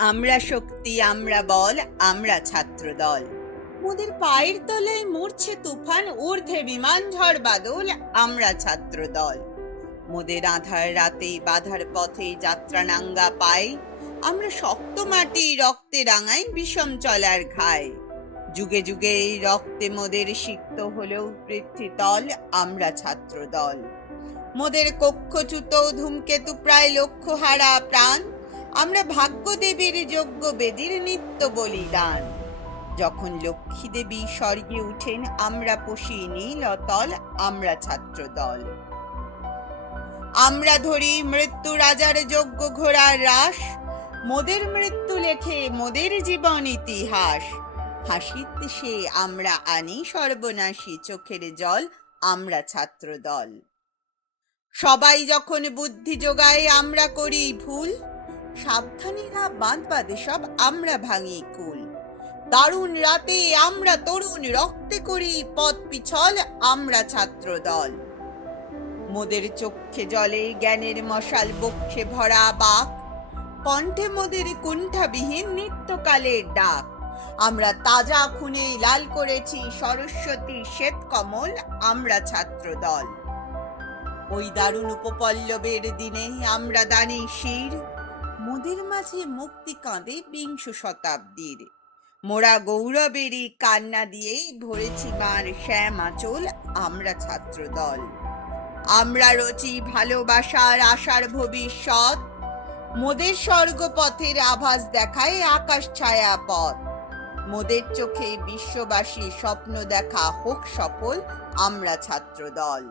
আমরা শক্তি, আমরা বল, আমরা ছাত্র দল মোদের পায়ের তলায় মরছে তুফান, ঊর্ধ্বে বিমান ঝড় বাদল, আমরা ছাত্র দল মোদের আধার রাতে বাধার পথে যাত্রা নাঙ্গা পাই আমরা শক্ত মাটি রক্তে রাঙাই বিষম চলার ঘায় যুগে যুগে এই রক্তে মোদের সিক্ত হলেও পৃথ্বীতল আমরা ছাত্র দল মোদের কক্ষচ্যুত ধূমকেতু প্রায় লক্ষ্য হারা প্রাণ আমরা ভাগ্য দেবীর যোগ্য বেদির নিত্য বলিদান। যখন লক্ষ্মী দেবী স্বর্গে উঠেন, আমরা পশি নীল অতল আমরা ছাত্র দল আমরা ধরি মৃত্যু রাজার যোগ্য ঘোড়ার রাস, মোদের মৃত্যু লেখে মোদের জীবন ইতিহাস। হাসিত সে আমরা আনি সর্বনাশী চোখের জল, আমরা ছাত্র দল সবাই যখন বুদ্ধি যোগায়, আমরা করি ভুল সাবধানীরা বাঁধ বাঁধে সব আমরা ভাঙি কুল। দারুণ রাতে আমরা তরুণ, রক্তে করি পথ পিছল আমরা ছাত্র দল মোদের চোখে জলে জ্ঞানের মশাল, বক্ষে ভরা বাক। কণ্ঠে মোদের কুণ্ঠাবিহীন নিত্যকালের ডাক। আমরা তাজা খুনে লাল করেছি সরস্বতী শ্বেত কমল, আমরা ছাত্র দল ওই দারুণ উপপল্লবের দিনে আমরা দানি শির মোদের মাঝে মুক্তি কাঁদে বিংশ শতাব্দীর। মোরা গৌরবেরই কান্না দিয়েই ভরেছি মার শ্যাম আঁচল আমরা ছাত্র দল আমরা রচি ভালোবাসার আশার ভবিষ্যৎ। মোদের স্বর্গপথের আভাস দেখায় আকাশ ছায়া পথ। মোদের চোখে বিশ্ববাসী স্বপ্ন দেখা হোক সফল, আমরা ছাত্র দল